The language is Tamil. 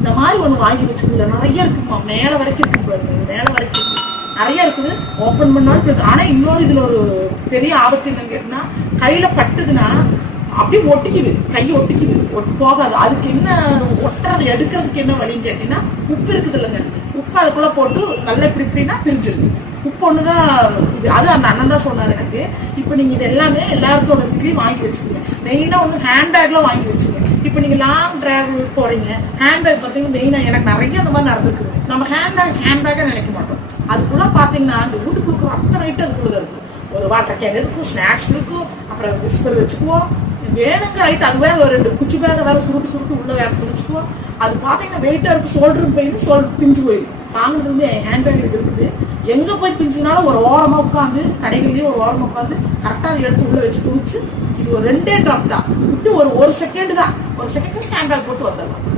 இந்த மாதிரி ஒண்ணு வாங்கி வச்சுக்கல, நிறைய இருக்குமா, மேல வரைக்கும் இருக்கு பாருங்க, மேல வரைக்கும் நிறைய இருக்குது. ஓபன் பண்ணாலும் ஆனா இன்னொரு இதுல ஒரு பெரிய ஆபத்து என்னன்னு கேட்டீங்கன்னா, கையில பட்டுதுன்னா அப்படியே ஒட்டிக்குது, கை ஒட்டிக்குது, போகாது. அதுக்கு என்ன ஒட்டுறது எடுக்கிறதுக்கு என்ன வழின்னு கேட்டீங்கன்னா, உப்பு இருக்குது இல்லைங்க, உப்பு அதுக்குள்ள போட்டு நல்லா இப்படின்னா பிரிஞ்சிருக்கு. உப்பு ஒண்ணுதான் இது, அது அந்த அண்ணன் தான் சொன்னாரு எனக்கு. இப்ப நீங்க இது எல்லாமே எல்லாத்தோட வீட்லயும் வாங்கி வச்சுக்கோங்க. மெயினா வந்து ஹேண்ட்பேக்ல வாங்கி வச்சுக்கோங்க. இப்ப நீங்க லாங் டிராவல் போறீங்க, ஹேண்ட்பேக் பாத்தீங்கன்னா மெயினா எனக்கு நிறைய அந்த மாதிரி நடந்துருக்குது. நம்ம ஹேண்ட்பேக்கா நினைக்க மாட்டோம். அதுக்குள்ள பாத்தீங்கன்னா அந்த வீட்டுக்குள்ள அத்தனை ஐட்டம் அதுக்குள்ள இருக்கு. ஒரு வாட்டர் கேன் இருக்கும், ஸ்நாக்ஸ் இருக்கும், அப்புறம் விஸ்கர் வச்சுக்குவோம், வேணுங்கிற ஐட்டம். அது வேற ஒரு 2 குச்சி பேக வேற சுருட்டு உள்ள வேற குளிச்சுக்குவோம். அது பாத்தீங்கன்னா வெயிட்டா இருக்கு, ஷோல்டரும் பெயின், பிஞ்சு போயிடும். வாங்கினது வந்து என் ஹேண்ட்பேக் இருக்குது. எங்க போய் பிஞ்சுனாலும் ஒரு ஓரமா உட்காந்து, கடைகள்லயே ஒரு ஓரமா உட்காந்து கரெக்டா அதை எடுத்து உள்ள வச்சு குளிச்சு, இது ஒரு 2 ட்ராப் தான் விட்டு ஒரு செகண்ட் தான், ஒரு செகண்ட் ஹேண்ட்பேக் போட்டு வந்துடலாம்.